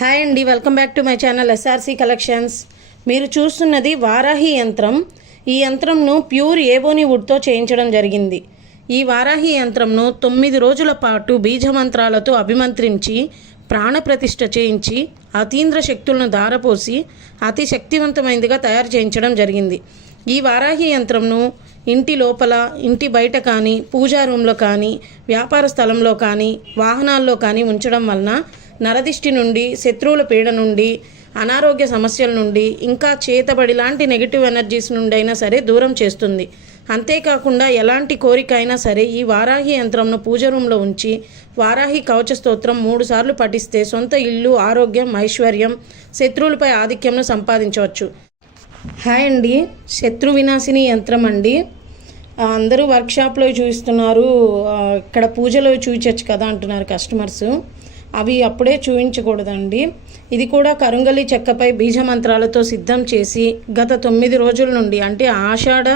Hi అండి, welcome back to my channel SRC collections. మీరు చూస్తున్నది వారాహి యంత్రం. ఈ యంత్రంను ప్యూర్ ఏబోని వుడ్తో చేయించడం జరిగింది. ఈ వారాహి యంత్రంను 9 రోజుల పాటు బీజమంత్రాలతో అభిమంత్రించి ప్రాణప్రతిష్ఠ చేయించి అతీంద్ర శక్తులను ధారపోసి అతి శక్తివంతమైనదిగా తయారు చేయించడం జరిగింది. ఈ వారాహి యంత్రంను ఇంటి లోపల, ఇంటి బయట కానీ, పూజా రూమ్లో కానీ, వ్యాపార స్థలంలో కానీ, వాహనాల్లో కానీ ఉంచడం వలన నరదిష్టి నుండి, శత్రువుల పీడ నుండి, అనారోగ్య సమస్యల నుండి, ఇంకా చేతబడి లాంటి నెగిటివ్ ఎనర్జీస్ నుండి అయినా సరే దూరం చేస్తుంది. అంతేకాకుండా ఎలాంటి కోరిక అయినా సరే ఈ వారాహి యంత్రంను పూజ రూమ్లో ఉంచి వారాహి కవచ స్తోత్రం 3 సార్లు పఠిస్తే సొంత ఇల్లు, ఆరోగ్యం, ఐశ్వర్యం, శత్రువులపై ఆధిక్యంను సంపాదించవచ్చు. హాయ్ అండి, శత్రు వినాశిని యంత్రం అండి. అందరూ వర్క్షాప్లో చూపిస్తున్నారు, ఇక్కడ పూజలో చూపించవచ్చు కదా అంటున్నారు కస్టమర్స్. అవి అప్పుడే చూపించకూడదండి. ఇది కూడా కరుంగలి చెక్కపై బీజమంత్రాలతో సిద్ధం చేసి గత 9 రోజుల నుండి, అంటే ఆషాఢ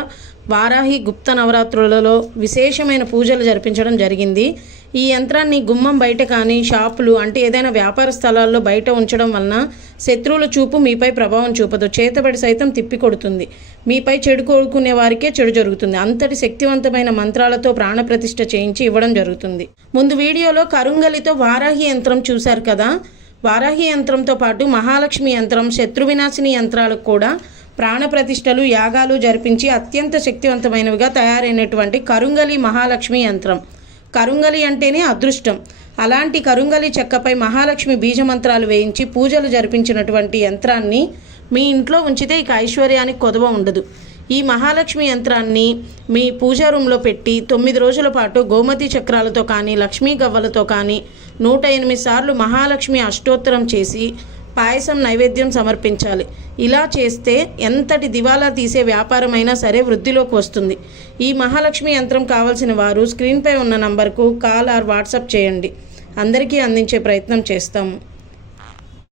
వారాహి గుప్త నవరాత్రులలో విశేషమైన పూజలు జరిపించడం జరిగింది. ఈ యంత్రాన్ని గుమ్మం బయట కానీ, షాపులు అంటే ఏదైనా వ్యాపార స్థలాల్లో బయట ఉంచడం వలన శత్రువుల చూపు మీపై ప్రభావం చూపదు, చేతబడి సైతం తిప్పి కొడుతుంది. మీపై చెడు కోరుకునే వారికే చెడు జరుగుతుంది. అంతటి శక్తివంతమైన మంత్రాలతో ప్రాణప్రతిష్ఠ చేయించి ఇవ్వడం జరుగుతుంది. ముందు వీడియోలో కరుంగలితో వారాహి యంత్రం చూశారు కదా. వారాహి యంత్రంతో పాటు మహాలక్ష్మి యంత్రం, శత్రు వినాశిని యంత్రాలకు కూడా ప్రాణప్రతిష్ఠలు, యాగాలు జరిపించి అత్యంత శక్తివంతమైనవిగా తయారైనటువంటి కరుంగలి మహాలక్ష్మి యంత్రం. కరుంగలి అంటేనే అదృష్టం. అలాంటి కరుంగలి చెక్కపై మహాలక్ష్మి బీజమంత్రాలు వేయించి పూజలు జరిపించినటువంటి యంత్రాన్ని మీ ఇంట్లో ఉంచితే ఇక ఐశ్వర్యానికి కొదవ ఉండదు. ఈ మహాలక్ష్మి యంత్రాన్ని మీ పూజా రూమ్లో పెట్టి 9 రోజుల పాటు గోమతి చక్రాలతో కానీ, లక్ష్మీ గవ్వలతో కానీ 108 సార్లు మహాలక్ష్మి అష్టోత్తరం చేసి పాయసం నైవేద్యం సమర్పించాలి. ఇలా చేస్తే ఎంతటి దివాలా తీసే వ్యాపారమైనా సరే వృద్ధిలోకి వస్తుంది. ఈ మహాలక్ష్మి యంత్రం కావాల్సిన వారు స్క్రీన్పై ఉన్న నంబర్కు కాల్ ఆర్ వాట్సాప్ చేయండి. అందరికీ అందించే ప్రయత్నం చేస్తాము.